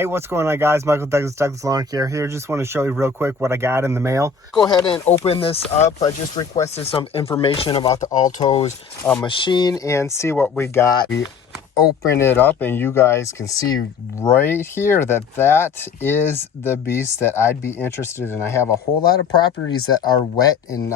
Hey, what's going on, guys? Michael Douglas Lawn Care here. Just want to show you real quick what I got in the mail. Go ahead and open this up. I just requested some information about the Altoz machine and see what we got. We open it up and you guys can see right here that is the beast that I'd be interested in. I have a whole lot of properties that are wet and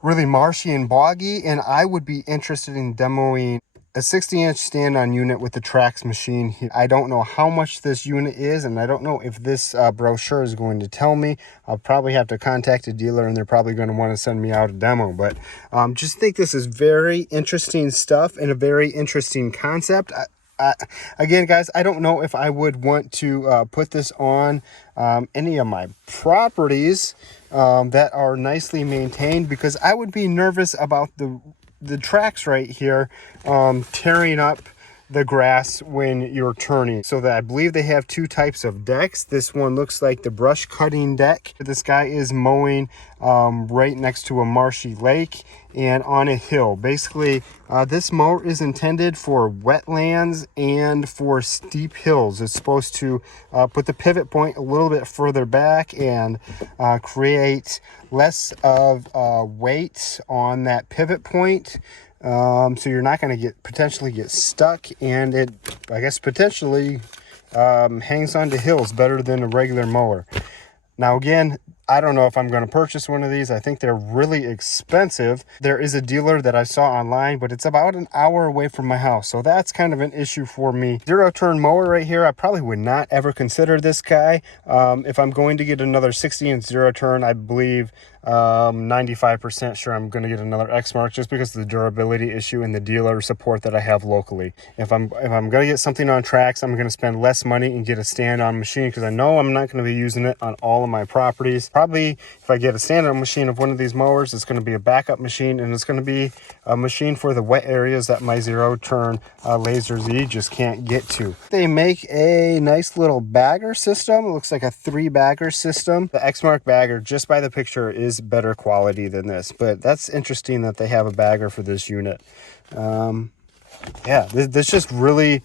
really marshy and boggy, and I would be interested in demoing a 60-inch stand-on unit with the TRX machine. I don't know how much this unit is, and I don't know if this brochure is going to tell me. I'll probably have to contact a dealer, and they're probably going to want to send me out a demo. But just think this is very interesting stuff and a very interesting concept. Again, guys, I don't know if I would want to put this on any of my properties that are nicely maintained, because I would be nervous about the tracks right here tearing up the grass when you're turning. So that I believe they have two types of decks. This one looks like the brush cutting deck. This guy is mowing right next to a marshy lake and on a hill. Basically, this mower is intended for wetlands and for steep hills. It's supposed to put the pivot point a little bit further back and create less of weight on that pivot point. So you're not going to potentially get stuck, and it, I guess, potentially hangs onto hills better than a regular mower. Now, again, I don't know if I'm going to purchase one of these. I think they're really expensive. There is a dealer that I saw online, but it's about an hour away from my house. So that's kind of an issue for me. Zero turn mower right here. I probably would not ever consider this guy. If I'm going to get another 60-inch zero turn, I believe 95% sure I'm going to get another Exmark, just because of the durability issue and the dealer support that I have locally. If I'm going to get something on tracks, I'm going to spend less money and get a stand-on machine, because I know I'm not going to be using it on all of my properties. Probably if I get a stand-on machine of one of these mowers, it's going to be a backup machine, and it's going to be a machine for the wet areas that my zero turn Laser Z just can't get to. They make a nice little bagger system. It looks like a 3-bagger system. The Exmark bagger, just by the picture, is better quality than this, but that's interesting that they have a bagger for this unit. Yeah, this just really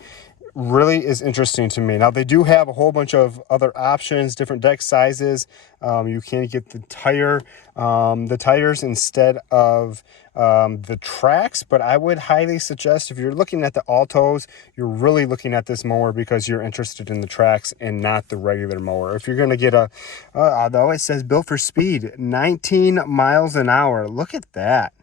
is interesting to me. Now, they do have a whole bunch of other options, different deck sizes. You can get the tires instead of the tracks, but I would highly suggest, if you're looking at the Altoz, you're really looking at this mower because you're interested in the tracks and not the regular mower. If you're going to get although it says built for speed, 19 miles an hour. Look at that.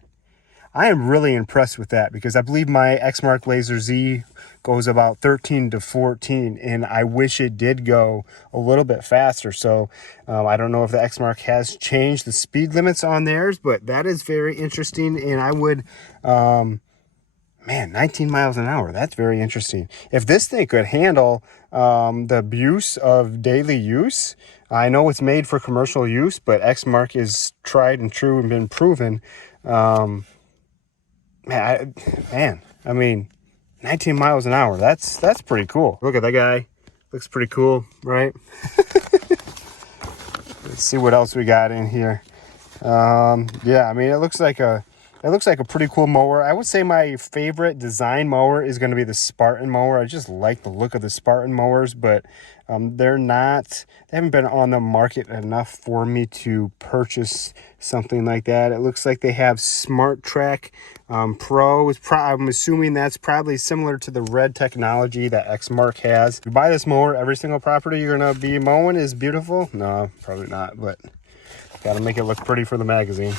I am really impressed with that, because I believe my Exmark Laser Z goes about 13 to 14, and I wish it did go a little bit faster. So I don't know if the Exmark has changed the speed limits on theirs, but that is very interesting. And I would, man, 19 miles an hour, that's very interesting. If this thing could handle the abuse of daily use, I know it's made for commercial use, but Exmark is tried and true and been proven. Man, I mean, 19 miles an hour, that's pretty cool. Look at that guy. Looks pretty cool, right? Let's see what else we got in here. Yeah, I mean, it looks like a pretty cool mower. I would say my favorite design mower is going to be the Spartan mower. I just like the look of the Spartan mowers, but they haven't been on the market enough for me to purchase something like that. It looks like they have Smart Track Pro. I'm assuming that's probably similar to the red technology that Exmark has. If you buy this mower, every single property you're going to be mowing is beautiful? No, probably not, but got to make it look pretty for the magazine.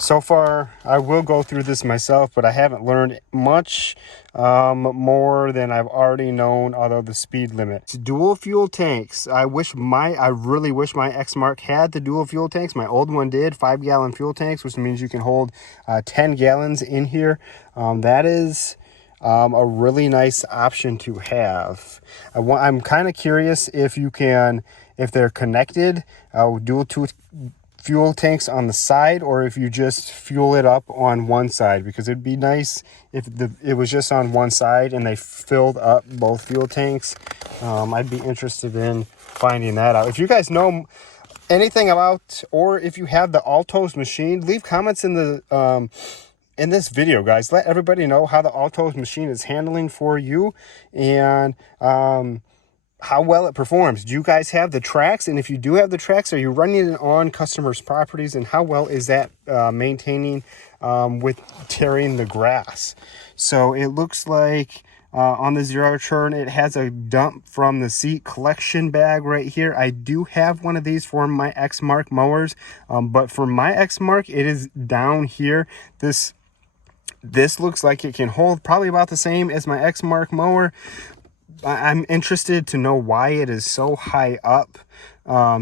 So far, I will go through this myself, but I haven't learned much more than I've already known, although the speed limit. It's dual fuel tanks. I really wish my Exmark had the dual fuel tanks. My old one did, 5-gallon fuel tanks, which means you can hold 10 gallons in here. That is a really nice option to have. I'm kind of curious if they're connected, dual fuel tanks on the side, or if you just fuel it up on one side, because it'd be nice if it was just on one side and they filled up both fuel tanks. I'd be interested in finding that out. If you guys know anything about, or if you have the Altoz machine, leave comments in the in this video, guys, let everybody know how the Altoz machine is handling for you, and how well it performs. Do you guys have the tracks? And if you do have the tracks, are you running it on customers' properties? And how well is that maintaining with tearing the grass? So it looks like on the zero turn, it has a dump from the seat collection bag right here. I do have one of these for my X-Mark mowers, but for my X-Mark, it is down here. This looks like it can hold probably about the same as my X-Mark mower. I'm interested to know why it is so high up.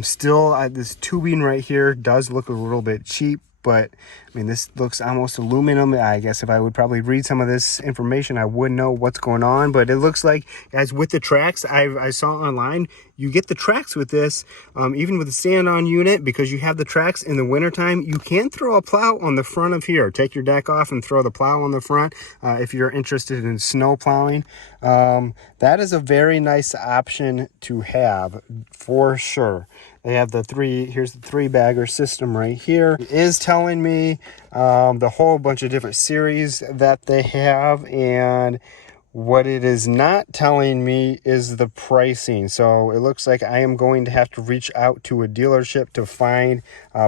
Still, this tubing right here does look a little bit cheap, but I mean, this looks almost aluminum. I guess if I would probably read some of this information, I would know what's going on. But it looks like, guys, with the tracks, I saw online, you get the tracks with this, even with the stand-on unit, because you have the tracks in the wintertime. You can throw a plow on the front of here. Take your deck off and throw the plow on the front if you're interested in snow plowing. That is a very nice option to have for sure. They have the here's the 3-bagger system right here. It is telling me the whole bunch of different series that they have, and what it is not telling me is the pricing. So it looks like I am going to have to reach out to a dealership to find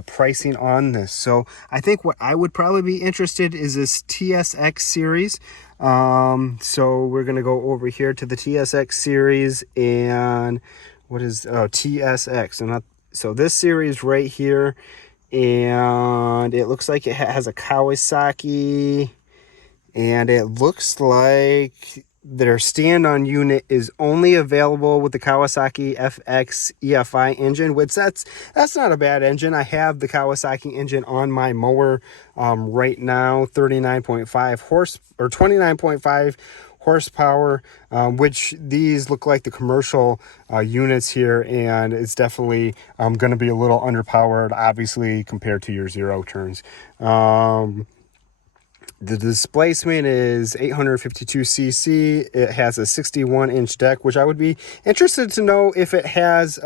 pricing on this. So I think what I would probably be interested is this TSX series. So we're going to go over here to the TSX series, and what is TSX? And so this series right here, and it looks like it has a Kawasaki, and it looks like their stand-on unit is only available with the Kawasaki FX EFI engine, which that's not a bad engine. I have the Kawasaki engine on my mower right now, 29.5 horsepower, which these look like the commercial units here, and it's definitely going to be a little underpowered, obviously, compared to your zero turns. The displacement is 852 cc. It has a 61-inch deck, which I would be interested to know if it has.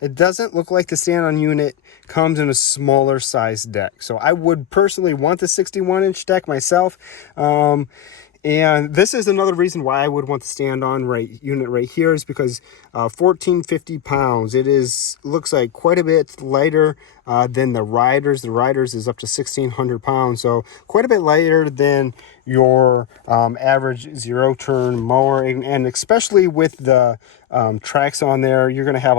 It doesn't look like the stand-on unit comes in a smaller size deck. So I would personally want the 61-inch deck myself. And this is another reason why I would want the stand-on unit right here, is because 1,450 pounds. It looks like quite a bit lighter than the Riders. The Riders is up to 1,600 pounds, so quite a bit lighter than your average zero-turn mower. And especially with the tracks on there, you're going to have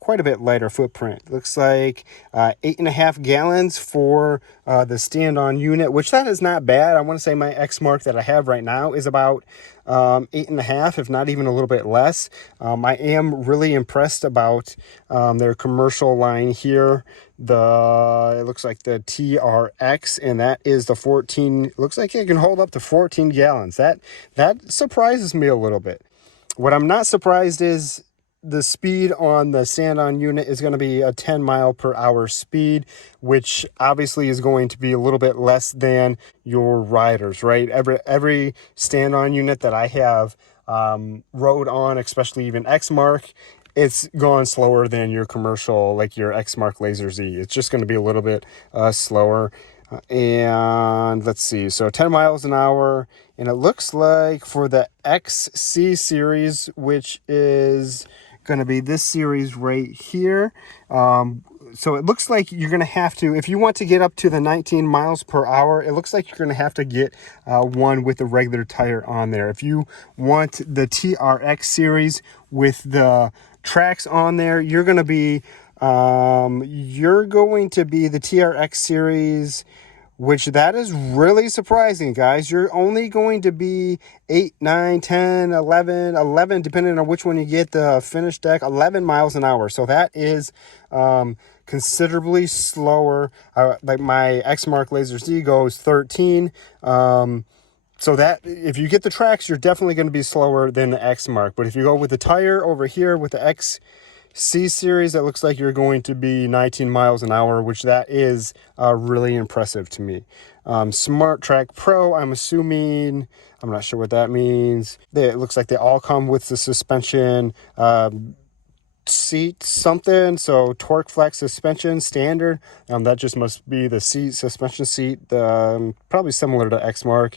quite a bit lighter footprint. Looks like 8.5 gallons for the stand-on unit, which that is not bad. I want to say my X-Mark that I have right now is about 8.5, if not even a little bit less. I am really impressed about their commercial line here. It looks like the TRX, and that is the 14. Looks like it can hold up to 14 gallons. That surprises me a little bit. What I'm not surprised is the speed on the stand-on unit is going to be a 10-mile-per-hour speed, which obviously is going to be a little bit less than your Riders, right? Every stand-on unit that I have rode on, especially even X-Mark, it's gone slower than your commercial, like your X-Mark Laser Z. It's just going to be a little bit slower. And let's see, so 10 miles an hour, and it looks like for the XC series, which is going to be this series right here, so it looks like you're going to have to, if you want to get up to the 19 miles per hour, it looks like you're going to have to get one with the regular tire on there. If you want the TRX series with the tracks on there, you're going to be the TRX series, which that is really surprising, guys. You're only going to be 8, 9, 10, 11, depending on which one you get, the finished deck, 11 miles an hour. So that is considerably slower. Like my X-Mark Laser Z goes 13. So that, if you get the tracks, you're definitely going to be slower than the X-Mark. But if you go with the tire over here with the XC series, that looks like you're going to be 19 miles an hour, which that is really impressive to me. Smart Track Pro, I'm assuming, I'm not sure what that means. It looks like they all come with the suspension seat something, so torque flex suspension standard. That just must be the suspension seat, probably similar to Exmark.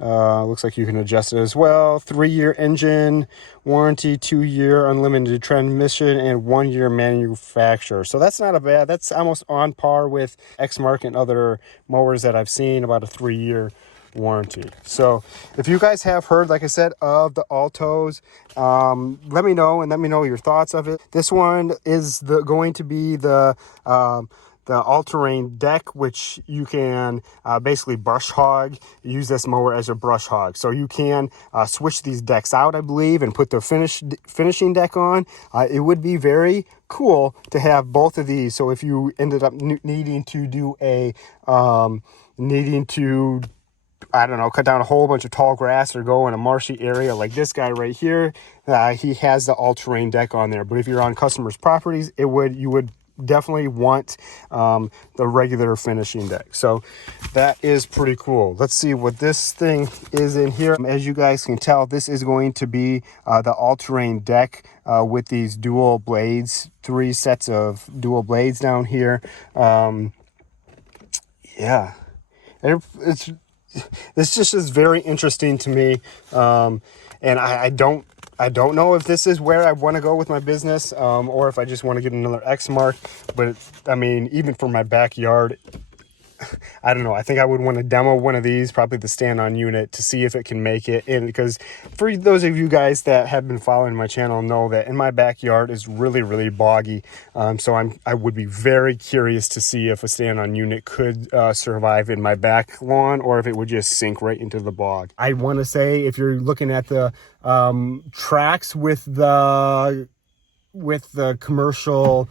Looks like you can adjust it as well. 3-year engine warranty, 2-year unlimited transmission, and 1-year manufacturer. So that's not a bad, that's almost on par with Exmark and other mowers that I've seen, about a 3-year warranty. So if you guys have heard, like I said, of the Altoz, let me know, and let me know your thoughts of it. This one is going to be the all-terrain deck, which you can basically brush hog, use this mower as a brush hog. So you can switch these decks out, I believe, and put the finishing deck on. It would be very cool to have both of these. So if you ended up needing to do a I don't know, cut down a whole bunch of tall grass or go in a marshy area like this guy right here, he has the all-terrain deck on there. But if you're on customers' properties, you would definitely want the regular finishing deck. So that is pretty cool. Let's see what this thing is in here. As you guys can tell, this is going to be the all-terrain deck with these dual blades, 3 sets of dual blades down here. Yeah, this just is very interesting to me, and I don't know if this is where I want to go with my business, or if I just want to get another Exmark. But I mean, even for my backyard, I don't know. I think I would want to demo one of these, probably the stand-on unit, to see if it can make it. And because for those of you guys that have been following my channel know that in my backyard is really, really boggy. So I would be very curious to see if a stand-on unit could survive in my back lawn, or if it would just sink right into the bog. I want to say, if you're looking at the tracks with the commercial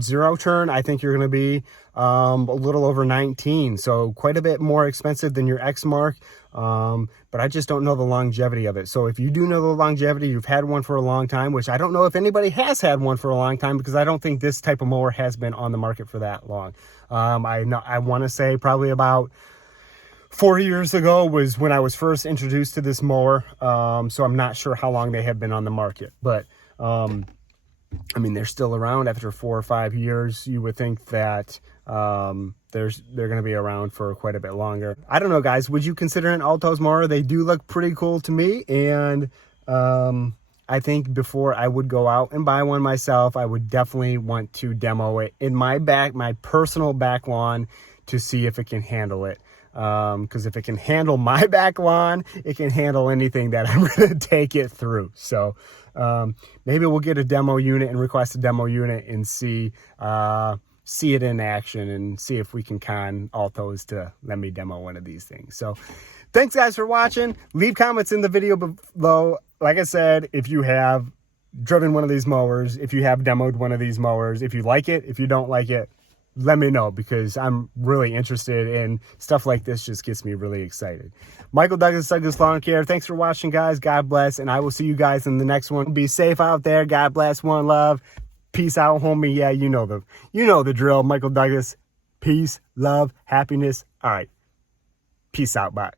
zero turn, I think you're going to be a little over 19, so quite a bit more expensive than your Exmark. But I just don't know the longevity of it. So if you do know the longevity, you've had one for a long time, which I don't know if anybody has had one for a long time, because I don't think this type of mower has been on the market for that long. I want to say probably about 4 years ago was when I was first introduced to this mower. So I'm not sure how long they have been on the market, but I mean, they're still around after 4 or 5 years. You would think that they're going to be around for quite a bit longer. I don't know, guys. Would you consider an Altoz mower? They do look pretty cool to me, and I think before I would go out and buy one myself, I would definitely want to demo it in my personal back lawn, to see if it can handle it. Because if it can handle my back lawn, it can handle anything that I'm going to take it through. So maybe we'll get a demo unit and request a demo unit and see it in action, and see if we can con Altoz to let me demo one of these things. So thanks, guys, for watching. Leave comments in the video below. Like I said, if you have driven one of these mowers, if you have demoed one of these mowers, if you like it, if you don't like it, let me know, because I'm really interested in stuff like this. Just gets me really excited. Michael Douglas Lawn Care. Thanks for watching, guys. God bless, and I will see you guys in the next one. Be safe out there. God bless. One love. Peace out, homie. Yeah, you know the drill. Michael Douglas. Peace, love, happiness. All right. Peace out. Bye.